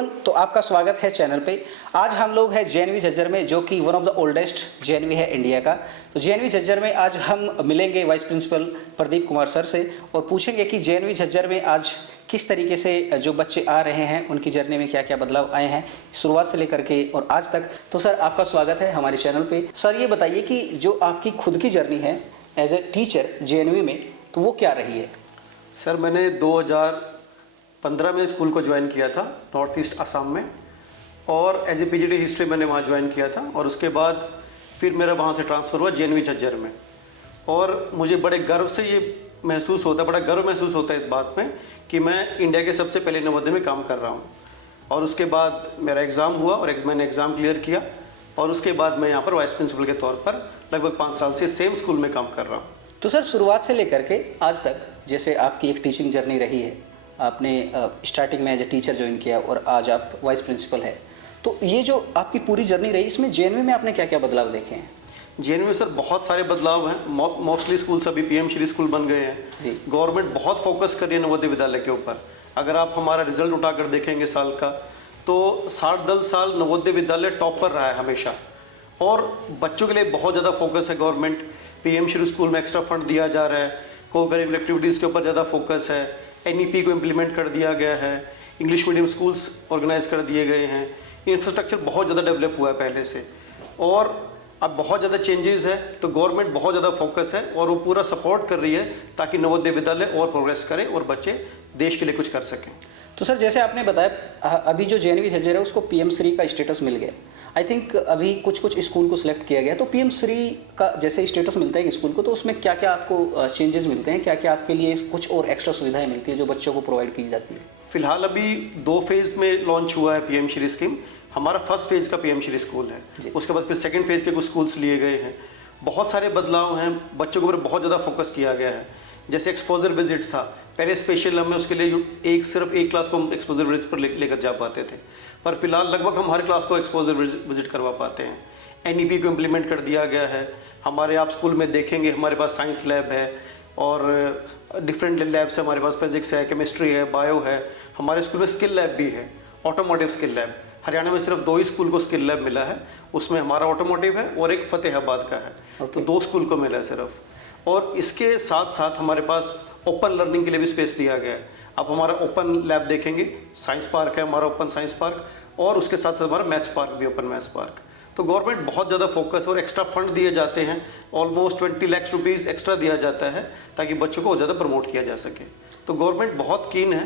Everyone, तो आपका स्वागत है चैनल पे। आज हम लोग हैं जेएनवी झज्जर में, जो कि one of the oldest JNV है इंडिया का। तो जेएनवी झज्जर में आज हम मिलेंगे vice principal Pradeep Kumar sir से और पूछेंगे कि जेएनवी झज्जर में आज किस तरीके से जो बच्चे आ रहे हैं उनकी जर्नी में क्या क्या बदलाव आए हैं, शुरुआत से लेकर के और आज तक। तो सर, आपका स्वागत है हमारे चैनल पे। सर, ये बताइए कि जो आपकी खुद की जर्नी है एज ए टीचर जेएनवी में, तो वो क्या रही है? सर, मैंने 2015 में स्कूल को ज्वाइन किया था नॉर्थ ईस्ट असम में, और एज ए पीजीडी हिस्ट्री मैंने वहाँ ज्वाइन किया था। और उसके बाद फिर मेरा वहाँ से ट्रांसफ़र हुआ जेएनवी झज्जर में। और मुझे बड़े गर्व से ये महसूस होता है, बड़ा गर्व महसूस होता है इस बात में कि मैं इंडिया के सबसे पहले नवोदय में काम कर रहा हूँ। और उसके बाद मेरा एग्ज़ाम हुआ और मैंने एग्ज़ाम क्लियर किया, और उसके बाद मैं यहाँ पर वाइस प्रिंसिपल के तौर पर लगभग 5 साल से सेम स्कूल में काम कर रहा हूँ। तो सर, शुरुआत से लेकर के आज तक जैसे आपकी एक टीचिंग जर्नी रही है, आपने स्टार्टिंग में एज ए टीचर ज्वाइन किया और आज आप वाइस प्रिंसिपल है, तो ये जो आपकी पूरी जर्नी रही, इसमें जेएनवी में आपने क्या क्या बदलाव देखे हैं? जेएनवी में सर बहुत सारे बदलाव हैं। मोस्टली स्कूल सभी पीएम श्री स्कूल बन गए हैं। गवर्नमेंट बहुत फोकस कर रही है नवोदय विद्यालय के ऊपर। अगर आप हमारा रिजल्ट उठाकर देखेंगे साल का, तो 60 साल नवोदय विद्यालय टॉप पर रहा है हमेशा। और बच्चों के लिए बहुत ज़्यादा फोकस है। गवर्नमेंट पीएम श्री स्कूल में एक्स्ट्रा फंड दिया जा रहा है, को करिकुलर एक्टिविटीज़ के ऊपर ज़्यादा फोकस है, एनईपी को इम्प्लीमेंट कर दिया गया है, इंग्लिश मीडियम स्कूल्स ऑर्गेनाइज कर दिए गए हैं, इंफ्रास्ट्रक्चर बहुत ज़्यादा डेवलप हुआ है पहले से, और अब बहुत ज़्यादा चेंजेस है। तो गवर्नमेंट बहुत ज़्यादा फोकस है और वो पूरा सपोर्ट कर रही है ताकि नवोदय विद्यालय और प्रोग्रेस करे और बच्चे देश के लिए कुछ कर सकें। तो सर, जैसे आपने बताया अभी जो जेएनवी झज्जर है उसको पीएम श्री का स्टेटस मिल गया। आई थिंक अभी कुछ स्कूल को सिलेक्ट किया गया, तो पीएम श्री का जैसे स्टेटस मिलता है स्कूल को, तो उसमें क्या क्या आपको चेंजेस मिलते हैं, क्या क्या आपके लिए कुछ और एक्स्ट्रा सुविधाएं मिलती है जो बच्चों को प्रोवाइड की जाती है? फिलहाल अभी 2 फेज़ में लॉन्च हुआ है पीएम श्री स्कीम। हमारा फर्स्ट फेज़ का पीएम श्री स्कूल है, उसके बाद फिर सेकंड फेज़ के कुछ स्कूल्स लिए गए हैं। बहुत सारे बदलाव हैं, बच्चों के ऊपर बहुत ज़्यादा फोकस किया गया है। जैसे एक्सपोजर विजिट था पहले, स्पेशल हमें उसके लिए सिर्फ एक क्लास को हम एक्सपोजर विजिट पर लेकर जा पाते थे, पर फिलहाल लगभग हम हर क्लास को एक्सपोजर विजिट करवा पाते हैं। एनईपी को इम्प्लीमेंट कर दिया गया है। हमारे आप स्कूल में देखेंगे हमारे पास साइंस लैब है और डिफरेंट लैब्स है। हमारे पास फिजिक्स है, केमिस्ट्री है, बायो है। हमारे स्कूल में स्किल लैब भी है, ऑटोमोटिव स्किल लैब। हरियाणा में सिर्फ 2 ही स्कूल को स्किल लैब मिला है, उसमें हमारा ऑटोमोटिव है और एक फतेहाबाद का है। तो 2 स्कूल को मिला है सिर्फ। और इसके साथ साथ हमारे पास ओपन लर्निंग के लिए भी स्पेस दिया गया है। आप हमारा ओपन लैब देखेंगे, साइंस पार्क है हमारा, ओपन साइंस पार्क, और उसके साथ साथ हमारा मैथ्स पार्क भी, ओपन मैथ्स पार्क। तो गवर्नमेंट बहुत ज़्यादा फोकस और एक्स्ट्रा फंड दिए जाते हैं। ऑलमोस्ट 20 लाख रुपीज़ एक्स्ट्रा दिया जाता है ताकि बच्चों को ज़्यादा प्रमोट किया जा सके। तो गवर्नमेंट बहुत कीन है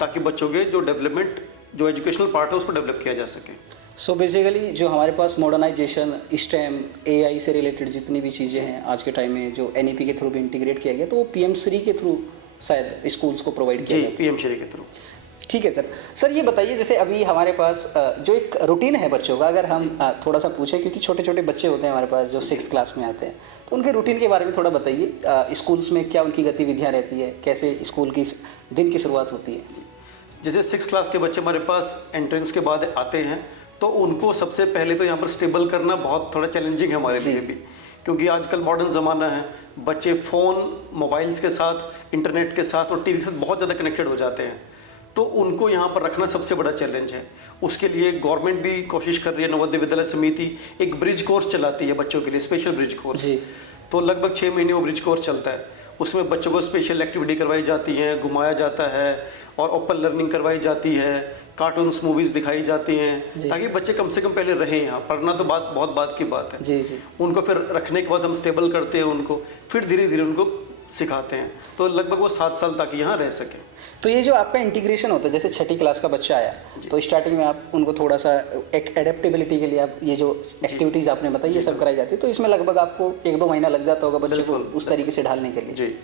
ताकि बच्चों के जो डेवलपमेंट, जो एजुकेशनल पार्ट है उसको डेवलप किया जा सके। सो बेसिकली जो हमारे पास मॉडर्नाइजेशन, स्टेम, एआई से रिलेटेड जितनी भी चीज़ें हैं आज के टाइम में, जो एनईपी के थ्रू भी इंटीग्रेट किया गया, तो वो पीएम श्री के थ्रू शायद स्कूल्स को प्रोवाइड किया गया। पीएम श्री के थ्रू। ठीक है सर। सर, ये बताइए जैसे अभी हमारे पास जो एक रूटीन है बच्चों का, अगर हम थोड़ा सा पूछें, क्योंकि छोटे छोटे बच्चे होते हैं हमारे पास जो 6th क्लास में आते हैं, तो उनके रूटीन के बारे में थोड़ा बताइए। स्कूल्स में क्या उनकी गतिविधियाँ रहती है, कैसे स्कूल की दिन की शुरुआत होती है? जैसे 6th क्लास के बच्चे हमारे पास एंट्रेंस के बाद आते हैं, तो उनको सबसे पहले तो यहाँ पर स्टेबल करना बहुत थोड़ा चैलेंजिंग है हमारे लिए भी, क्योंकि आजकल मॉडर्न ज़माना है। बच्चे फ़ोन, मोबाइल्स के साथ, इंटरनेट के साथ और टीवी के साथ बहुत ज़्यादा कनेक्टेड हो जाते हैं। तो उनको यहाँ पर रखना सबसे बड़ा चैलेंज है। उसके लिए गवर्नमेंट भी कोशिश कर रही है, नवोदय विद्यालय समिति एक ब्रिज कोर्स चलाती है बच्चों के लिए, स्पेशल ब्रिज कोर्स। तो लगभग 6 महीने वो ब्रिज कोर्स चलता है। उसमें बच्चों को स्पेशल एक्टिविटी करवाई जाती है, घुमाया जाता है और ओपन लर्निंग करवाई जाती है, कार्टून्स, मूवीज़ दिखाई जाती हैं, ताकि बच्चे कम से कम पहले रहें यहाँ। पढ़ना तो बहुत बात की बात है। जी। उनको फिर रखने के बाद हम स्टेबल करते हैं उनको, फिर धीरे धीरे उनको सिखाते हैं, तो लगभग वो 7 साल तक यहाँ रह सकें। तो ये जो आपका इंटीग्रेशन होता है, जैसे 6ठी क्लास का बच्चा आया, तो स्टार्टिंग में आप उनको थोड़ा सा एक एडेप्टेबिलिटी के लिए आप ये जो एक्टिविटीज़ आपने बताई ये सब कराई जाती है, तो इसमें लगभग आपको 1-2 महीना लग जाता होगा बच्चे को उस तरीके से ढालने के लिए। जी।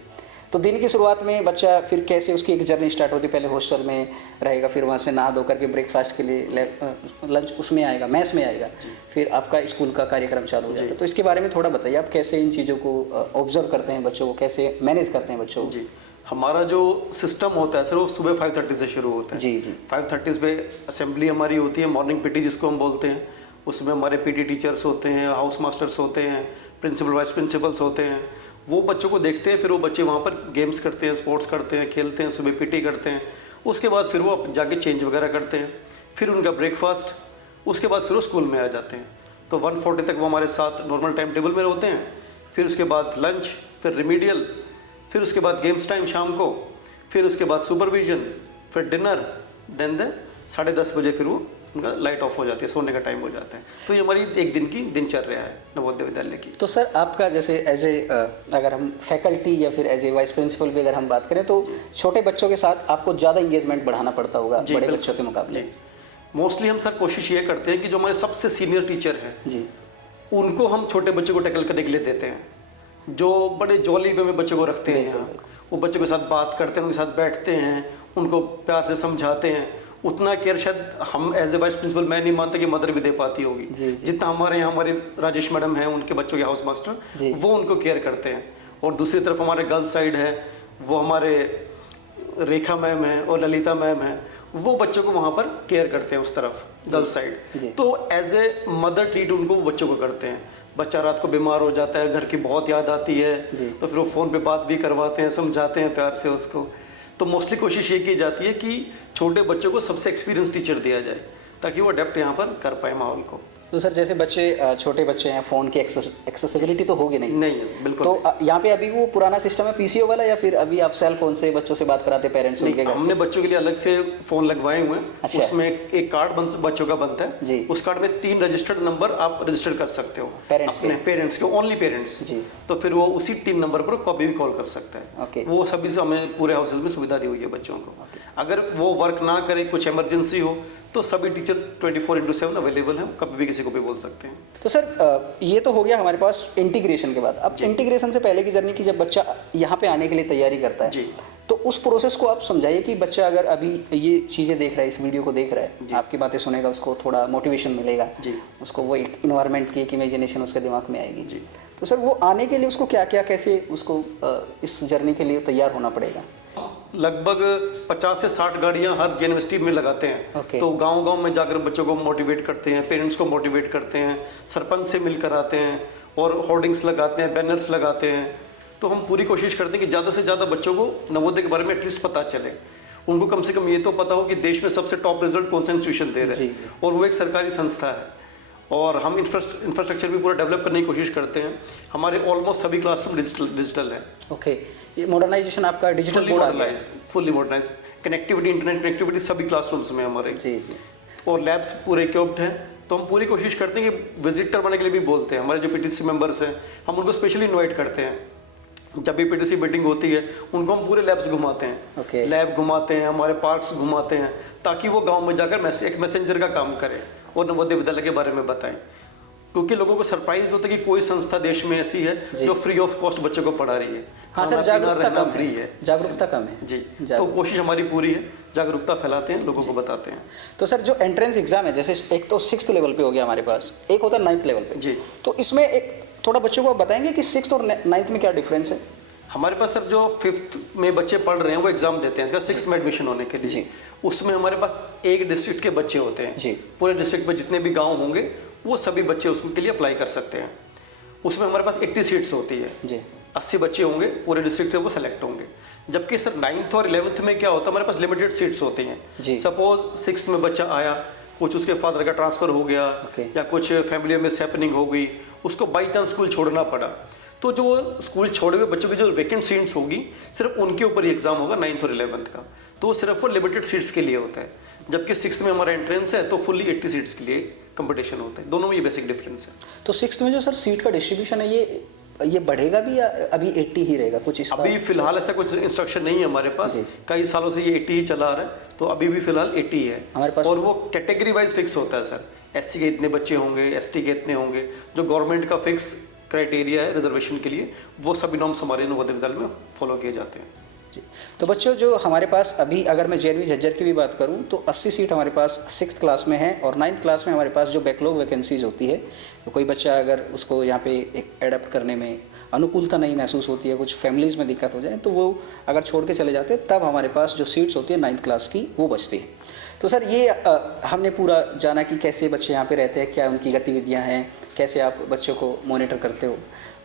तो दिन की शुरुआत में बच्चा फिर कैसे उसकी एक जर्नी स्टार्ट होती है? पहले हॉस्टल में रहेगा, फिर वहाँ से नहा धो करके ब्रेकफास्ट के लिए लंच उसमें आएगा, मैस में आएगा, फिर आपका स्कूल का कार्यक्रम चालू हो जाता है। तो इसके बारे में थोड़ा बताइए, आप कैसे इन चीज़ों को ऑब्जर्व करते हैं, बच्चों को कैसे मैनेज करते हैं बच्चों को? जी, हमारा जो सिस्टम होता है सर, वो सुबह 5:30 से शुरू होता है। जी। 5:30 पे असेंबली हमारी होती है, मॉर्निंग पीटी जिसको हम बोलते हैं। उसमें हमारे पीटी टीचर्स होते हैं, हाउस मास्टर्स होते हैं, प्रिंसिपल, वाइस प्रिंसिपल्स होते हैं। वो बच्चों को देखते हैं, फिर वो बच्चे वहाँ पर गेम्स करते हैं, स्पोर्ट्स करते हैं, खेलते हैं, सुबह पीटी करते हैं। उसके बाद फिर वो जाके चेंज वगैरह करते हैं, फिर उनका ब्रेकफास्ट, उसके बाद फिर वो स्कूल में आ जाते हैं। तो 1:40 तक वो हमारे साथ नॉर्मल टाइम टेबल में होते हैं। फिर उसके बाद लंच, फिर रिमीडियल, फिर उसके बाद गेम्स टाइम शाम को, फिर उसके बाद सुपरविजन, फिर डिनर, देन 10:30 बजे फिर वो उनका लाइट ऑफ हो जाती है, सोने का टाइम हो जाता है। तो ये हमारी एक दिन की दिनचर्या है नवोदय विद्यालय की। तो सर आपका जैसे एज ए अगर हम फैकल्टी या फिर एज ए वाइस प्रिंसिपल भी अगर हम बात करें तो छोटे बच्चों के साथ आपको ज़्यादा इंगेजमेंट बढ़ाना पड़ता होगा बड़े बच्चों के मुकाबले। मोस्टली हम सर कोशिश ये करते हैं कि जो हमारे सबसे सीनियर टीचर हैं जी, उनको हम छोटे बच्चों को टैकल करने के लिए देते हैं, जो बड़े जॉली वे में बच्चों को रखते हैं यहाँ। वो बच्चों के साथ बात करते हैं, उनके साथ बैठते हैं, उनको प्यार से समझाते हैं। उतना केयर शायद हम एज ए वाइस प्रिंसिपल मैं नहीं मानता कि मदर भी दे पाती होगी। जितना हमारे यहाँ हमारे राजेश मैडम हैं, उनके बच्चों के हाउस मास्टर, वो उनको केयर करते हैं। और दूसरी तरफ हमारे गर्ल्स साइड है, वो हमारे रेखा मैम है और ललिता मैम है, वो बच्चों को वहाँ पर केयर करते हैं उस तरफ गर्ल्स साइड। तो एज ए मदर ट्रीट उनको वो बच्चों को करते हैं। बच्चा रात को बीमार हो जाता है, घर की बहुत याद आती है, तो फिर वो फ़ोन पे बात भी करवाते हैं, समझाते हैं प्यार से उसको। तो मोस्टली कोशिश ये की जाती है कि छोटे बच्चों को सबसे एक्सपीरियंस टीचर दिया जाए ताकि वो अडेप्ट यहाँ पर कर पाए माहौल को। तो सर जैसे बच्चे छोटे बच्चे हैं, फ़ोन की एक्सेसिबिलिटी तो होगी नहीं। नहीं है बिल्कुल। तो यहाँ पे अभी वो पुराना सिस्टम है पीसीओ वाला, या फिर अभी आप सेल फोन से बच्चों से बात कराते पेरेंट्स नहीं, हमने बच्चों के लिए अलग से फ़ोन लगवाए हुए हैं। अच्छा। उसमें एक कार्ड बच्चों का बनता है जी। उस कार्ड में 3 रजिस्टर्ड नंबर आप रजिस्टर कर सकते हो अपने पेरेंट्स के, ओनली पेरेंट्स जी। तो फिर वो उसी 3 नंबर पर कभी भी कॉल कर सकता है। ओके। वो सभी से हमें पूरे हाउसेज में सुविधा दी हुई है बच्चों को। अगर वो वर्क ना करे, कुछ इमरजेंसी हो, तो सभी टीचर 24/7 अवेलेबल हैं, कभी भी किसी को भी बोल सकते हैं। तो सर ये तो हो गया हमारे पास इंटीग्रेशन के बाद। अब इंटीग्रेशन से पहले की जर्नी की, जब बच्चा यहाँ पे आने के लिए तैयारी करता है जी, तो उस प्रोसेस को आप समझाइए कि बच्चा अगर अभी ये चीज़ें देख रहा है, इस वीडियो को देख रहा है, आपकी बातें सुनेगा, उसको थोड़ा मोटिवेशन मिलेगा जी, उसको वो एक इन्वायरमेंट की एक इमेजिनेशन उसके दिमाग में आएगी जी। तो सर वो आने के लिए उसको क्या क्या कैसे उसको इस जर्नी के लिए तैयार होना पड़ेगा? लगभग 50 से 60 गाड़ियां हर यूनिवर्सिटी में लगाते हैं। तो गांव-गांव में जाकर बच्चों को मोटिवेट करते हैं, पेरेंट्स को मोटिवेट करते हैं, सरपंच से मिलकर आते हैं और होर्डिंग्स लगाते हैं, बैनर्स लगाते हैं। तो हम पूरी कोशिश करते हैं कि ज़्यादा से ज़्यादा बच्चों को नवोदय के बारे में एटलीस्ट पता चले। उनको कम से कम ये तो पता हो कि देश में सबसे टॉप रिजल्ट कौन सा इंस्टीट्यूशन दे रहे हैं, और वो एक सरकारी संस्था है। और हम इंफ्रास्ट्रक्चर भी पूरा डेवलप करने की कोशिश करते हैं। हमारे ऑलमोस्ट सभी क्लासरूम डिजिटल है। ओके, ये मॉडर्नाइजेशन आपका डिजिटल बोर्ड आ गया है। Fully modernise, connectivity, internet connectivity सभी क्लासरूम्स में हमारे जी जी, और लैब्स पूरे इक्विप्ड हैं। तो हम पूरी कोशिश करते हैं कि विजिटर बनने के लिए भी बोलते हैं। हमारे जो पीटीसी मेंबर्स हैं, हम उनको स्पेशली इन्वाइट करते हैं। जब भी पीटीसी मीटिंग होती है, उनको हम पूरे लैब्स घुमाते हैं। लैब घुमाते हैं, हमारे पार्क्स घुमाते हैं, ताकि वो गाँव में जाकर एक मैसेंजर का काम करें और नवोदय विद्यालय के बारे में बताएं। क्योंकि लोगों को सरप्राइज होता है कि कोई संस्था देश में ऐसी है जो फ्री ऑफ कॉस्ट बच्चों को पढ़ा रही है। हाँ सर, जागरूकता कम फ्री है, जागरूकता कम है जी। तो कोशिश हमारी पूरी है, जागरूकता फैलाते हैं, लोगों को बताते हैं। तो सर जो एंट्रेंस एग्जाम है, जैसे एक तो 6th लेवल पे हो गया हमारे पास, एक होता है 9th लेवल पे जी। तो इसमें एक थोड़ा बच्चों को आप बताएंगे कि 6th और 9th में क्या डिफरेंस है? हमारे पास सर जो 5th में बच्चे पढ़ रहे हैं वो एग्जाम देते हैं इसका 6th में एडमिशन होने के लिए। उसमें हमारे पास एक डिस्ट्रिक्ट के बच्चे होते हैं जी। पूरे डिस्ट्रिक्ट में जितने भी गांव होंगे वो सभी बच्चे उसके लिए अप्लाई कर सकते हैं। उसमें हमारे पास 80 सीट्स होती है जी। 80 बच्चे होंगे पूरे डिस्ट्रिक्ट से, वो सेलेक्ट होंगे। जबकि सर 9th और 11th में क्या होता है, हमारे पास लिमिटेड सीट्स होती हैं। सपोज 6th में बच्चा आया, कुछ उसके फादर का ट्रांसफर हो गया या कुछ फैमिली में हैपनिंग हो गई, उसको बाई चांस स्कूल छोड़ना पड़ा, तो जो स्कूल छोड़े हुए बच्चों की जो वैकेंट सीट्स होगी सिर्फ उनके ऊपर ही एग्जाम होगा 9th और 11th का। तो वो सिर्फ वो लिमिटेड सीट्स के लिए होता है। जबकि 6th में हमारा एंट्रेंस है तो फुल्ली 80 सीट्स के लिए कंपटीशन होता है। दोनों में ये बेसिक डिफरेंस है। तो 6th में जो सर सीट का डिस्ट्रीब्यूशन है ये बढ़ेगा भी या अभी 80 ही रहेगा कुछ इसका? अभी फिलहाल ऐसा कुछ इंस्ट्रक्शन नहीं है हमारे पास, कई सालों से ये 80 ही चला आ रहा है, तो अभी भी फिलहाल 80 है हमारे पास। और वो कैटेगरी वाइज फिक्स होता है सर, SC के इतने बच्चे होंगे, ST के इतने होंगे, जो गवर्नमेंट का फिक्स क्राइटेरिया है रिजर्वेशन के लिए, वो सभी नॉर्म्स हमारे नवोदय विद्यालय में फॉलो किए जाते हैं जी। तो बच्चों जो हमारे पास अभी अगर मैं JNV झज्जर की भी बात करूं तो 80 सीट हमारे पास 6th क्लास में है, और 9th क्लास में हमारे पास जो बैकलॉग वैकेंसीज होती है, तो कोई बच्चा अगर उसको यहाँ पे एक एडप्ट करने में अनुकूलता नहीं महसूस होती है, कुछ फैमिलीज़ में दिक्कत हो जाए, तो वो अगर छोड़ के चले जाते हैं, तब हमारे पास जो सीट्स होती है 9th क्लास की वो बचती है। तो सर ये हमने पूरा जाना कि कैसे बच्चे यहाँ पे रहते हैं, क्या उनकी गतिविधियाँ हैं, कैसे आप बच्चों को मॉनिटर करते हो।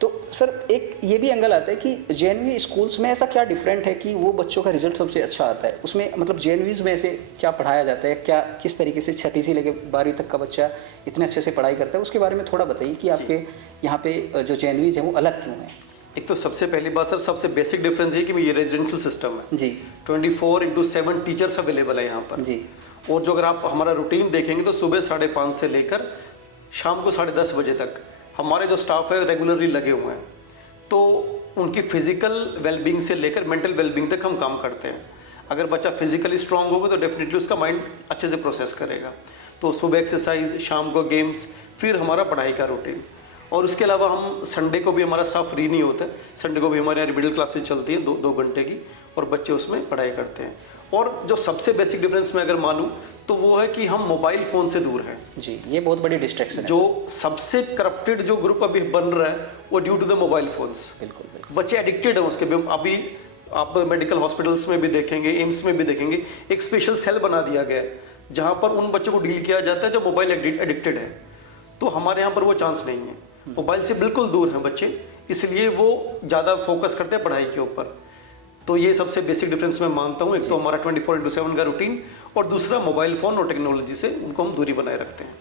तो सर एक ये भी एंगल आता है कि जेएनवी स्कूल्स में ऐसा क्या डिफरेंट है कि वो बच्चों का रिजल्ट सबसे अच्छा आता है, उसमें मतलब जेएनवीज में ऐसे क्या पढ़ाया जाता है, क्या किस तरीके से छठी से लेकर 12वीं तक का बच्चा इतने अच्छे से पढ़ाई करता है, उसके बारे में थोड़ा बताइए कि आपके यहाँ पे जो जेएनवीज हैं वो अलग क्यों हैं। एक तो सबसे पहली बात सर, सबसे बेसिक डिफरेंस ये कि ये रेजिडेंशियल सिस्टम है जी 24/7 टीचर्स अवेलेबल है यहाँ पर जी और जो अगर आप हमारा रूटीन देखेंगे तो सुबह 5:30 से लेकर शाम को 10:30 बजे तक हमारे जो स्टाफ है रेगुलरली लगे हुए हैं। तो उनकी फिजिकल वेलबींग से लेकर मेंटल वेलबींग तक हम काम करते हैं। अगर बच्चा फिजिकली स्ट्रांग होगा तो डेफिनेटली उसका माइंड अच्छे से प्रोसेस करेगा। तो सुबह एक्सरसाइज, शाम को गेम्स, फिर हमारा पढ़ाई का रूटीन। और उसके अलावा हम संडे को भी हमारा स्टाफ फ्री नहीं होता है। संडे को भी हमारे यहाँ रिमिडल क्लासेज चलती हैं 2 घंटे की और बच्चे उसमें पढ़ाई करते हैं। और जो सबसे बेसिक डिफरेंस मैं अगर मानूँ तो वो है कि हम मोबाइल फ़ोन से दूर हैं। जी, ये बहुत बड़ी डिस्ट्रैक्शन है। जो सबसे करप्टेड जो ग्रुप अभी बन रहा है वो due to the mobile phones. बिल्कुल बिल्कुल। बच्चे एडिक्टेड हैं उसके। अभी आप मेडिकल हॉस्पिटल्स में भी देखेंगे, एम्स में भी देखेंगे, एक स्पेशल सेल बना दिया गया है जहाँ पर उन बच्चों को डील किया जाता है जो मोबाइल एडिक्टेड है। तो हमारे यहाँ पर वो चांस नहीं है, मोबाइल से बिल्कुल दूर हैं बच्चे, इसलिए वो ज़्यादा फोकस करते हैं पढ़ाई के ऊपर। तो ये सबसे बेसिक डिफरेंस मैं मानता हूँ। एक तो हमारा 24/7 का रूटीन और दूसरा मोबाइल फ़ोन और टेक्नोलॉजी से उनको हम दूरी बनाए रखते हैं।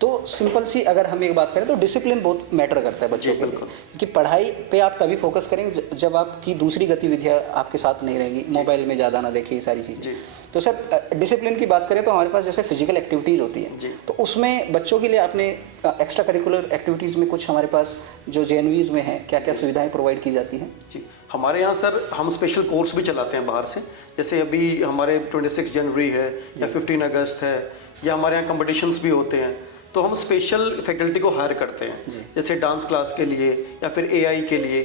तो सिंपल सी अगर हम एक बात करें तो डिसिप्लिन बहुत मैटर करता है बच्चों के लिए, कि पढ़ाई पे आप तभी फोकस करेंगे जब आपकी दूसरी गतिविधियां आपके साथ नहीं रहेंगी, मोबाइल में ज़्यादा ना देखिए, ये सारी चीज़ें। तो सर डिसिप्लिन की बात करें तो हमारे पास जैसे फिजिकल एक्टिविटीज़ होती हैं, तो उसमें बच्चों के लिए आपने एक्स्ट्रा करिकुलर एक्टिविटीज़ में कुछ हमारे पास जो जेएनवीज में है क्या क्या सुविधाएँ प्रोवाइड की जाती हैं? जी, हमारे यहाँ सर हम स्पेशल कोर्स भी चलाते हैं बाहर से। जैसे अभी हमारे 26 जनवरी है या 15 अगस्त है या हमारे यहाँ कॉम्पिटिशन्स भी होते हैं, तो हम स्पेशल फैकल्टी को हायर करते हैं। जैसे डांस क्लास के लिए या फिर एआई के लिए।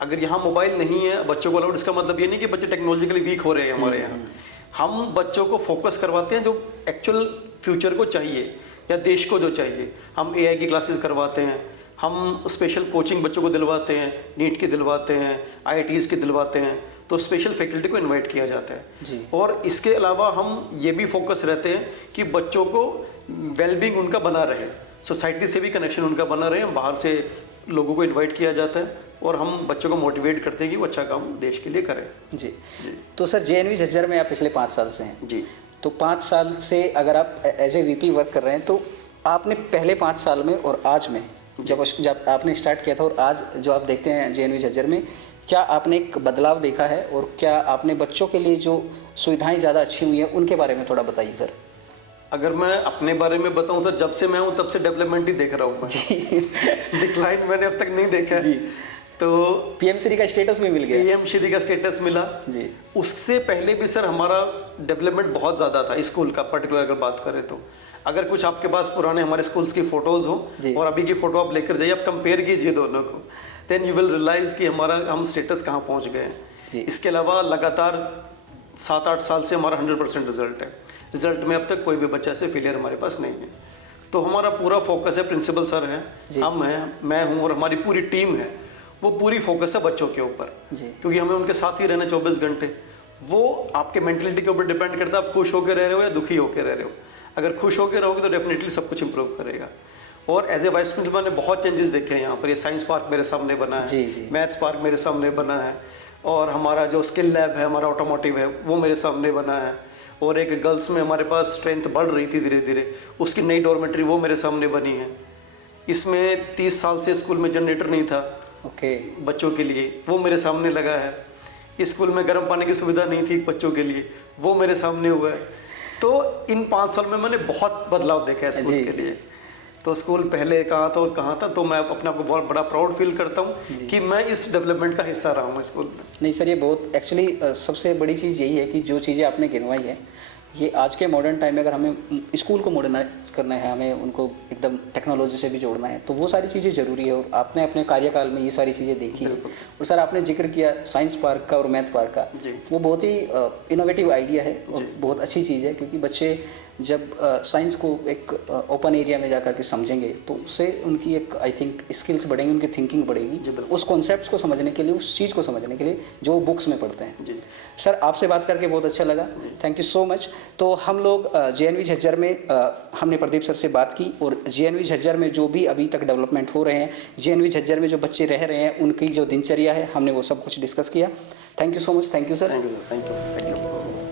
अगर यहाँ मोबाइल नहीं है बच्चों को अलाउड, इसका मतलब ये नहीं कि बच्चे टेक्नोलॉजिकली वीक हो रहे हैं हमारे यहाँ। हम बच्चों को फोकस करवाते हैं जो एक्चुअल फ्यूचर को चाहिए या देश को जो चाहिए। हम एआई की क्लासेस करवाते हैं, हम स्पेशल कोचिंग बच्चों को दिलवाते हैं, नीट की दिलवाते हैं, आईआईटीज़ की दिलवाते हैं। तो स्पेशल फैकल्टी को इनवाइट किया जाता है जी। और इसके अलावा हम ये भी फोकस रहते हैं कि बच्चों को वेलबींग उनका बना रहे, सोसाइटी से भी कनेक्शन उनका बना रहे। हम बाहर से लोगों को इनवाइट किया जाता है और हम बच्चों को मोटिवेट करते हैं कि वो अच्छा काम देश के लिए करें। जी। तो सर जेएनवी झज्जर में आप पिछले 5 साल से हैं जी। तो 5 साल से अगर आप एज ए वीपी वर्क कर रहे हैं तो आपने पहले 5 साल में और आज में जब आपने स्टार्ट किया था और आज जो आप देखते हैं जेएनवी झज्जर में, क्या आपने एक बदलाव देखा है और क्या आपने बच्चों के लिए जो सुविधाएं ज़्यादा अच्छी हुई हैं उनके बारे में थोड़ा बताइए सर। अगर मैं अपने बारे में बताऊं सर, जब से मैं हूं तब से डेवलपमेंट ही देख रहा हूं मैं। डिक्लाइन मैंने अब तक नहीं देखा जी। तो पीएम श्री का स्टेटस भी मिल गया। पीएम श्री का स्टेटस मिला जी। उससे पहले भी सर हमारा डेवलपमेंट बहुत ज़्यादा था स्कूल का। पर्टिकुलर अगर बात करें तो अगर कुछ आपके पास पुराने हमारे स्कूल्स की फोटोज हो और अभी की फोटो आप लेकर जाइए, आप कंपेयर कीजिए दोनों को, देन यू विल रियलाइज कि हम स्टेटस कहाँ पहुँच गए हैं। इसके अलावा लगातार 7-8 साल से हमारा 100% रिजल्ट है। रिजल्ट में अब तक कोई भी बच्चा से फेलियर हमारे पास नहीं है। तो हमारा पूरा फोकस है, प्रिंसिपल सर हैं, हम हैं, मैं हूँ और हमारी पूरी टीम है, वो पूरी फोकस है बच्चों के ऊपर, क्योंकि हमें उनके साथ ही रहना 24 घंटे। वो आपके मेंटलिटी के ऊपर डिपेंड करता है, आप खुश होकर रह रहे हो या दुखी होकर रह रहे हो। अगर खुश होकर रहोगे तो डेफिनेटली सब कुछ इंप्रूव करेगा। और एज ए वाइस प्रिंसिपल मैंने बहुत चेंजेस देखे हैं यहाँ पर। ये साइंस पार्क मेरे सामने बना है, मैथ्स पार्क मेरे सामने बना है, और हमारा जो स्किल लैब है, हमारा ऑटोमोटिव है, वो मेरे सामने बना है। और एक गर्ल्स में हमारे पास स्ट्रेंथ बढ़ रही थी धीरे धीरे, उसकी नई डॉर्मेट्री वो मेरे सामने बनी है। इसमें 30 साल से स्कूल में जनरेटर नहीं था बच्चों के लिए, वो मेरे सामने लगा है। स्कूल में गर्म पानी की सुविधा नहीं थी बच्चों के लिए, वो मेरे सामने हुआ है। तो इन 5 साल में मैंने बहुत बदलाव देखा है स्कूल के लिए। तो स्कूल पहले कहाँ था और कहाँ था, तो मैं अपने आप को बहुत बड़ा प्राउड फील करता हूँ कि मैं इस डेवलपमेंट का हिस्सा रहा हूँ स्कूल में। नहीं सर, ये बहुत एक्चुअली सबसे बड़ी चीज़ यही है कि जो चीज़ें आपने गिनवाई है, ये आज के मॉडर्न टाइम में अगर हमें स्कूल को मॉडर्नाइज करना है, हमें उनको एकदम टेक्नोलॉजी से भी जोड़ना है, तो वो सारी चीज़ें ज़रूरी है। और आपने अपने कार्यकाल में ये सारी चीज़ें देखी है। और सर आपने जिक्र किया साइंस पार्क का और मैथ पार्क का, वो बहुत ही इनोवेटिव आइडिया है और बहुत अच्छी चीज़ है, क्योंकि बच्चे जब साइंस को एक ओपन एरिया में जाकर के समझेंगे तो उससे उनकी एक आई थिंक स्किल्स बढ़ेंगी, उनकी थिंकिंग बढ़ेगी उस कॉन्सेप्ट्स को समझने के लिए, उस चीज़ को समझने के लिए जो बुक्स में पढ़ते हैं। सर आपसे बात करके बहुत अच्छा लगा, थैंक यू सो मच। तो हम लोग जेएनवी झज्जर में हमने प्रदीप सर से बात की और जेएनवी झज्जर में जो भी अभी तक डेवलपमेंट हो रहे हैं, जेएनवी झज्जर में जो बच्चे रह रहे हैं उनकी जो दिनचर्या है, हमने वो सब कुछ डिस्कस किया। Thank you so much. Thank you sir. Thank you.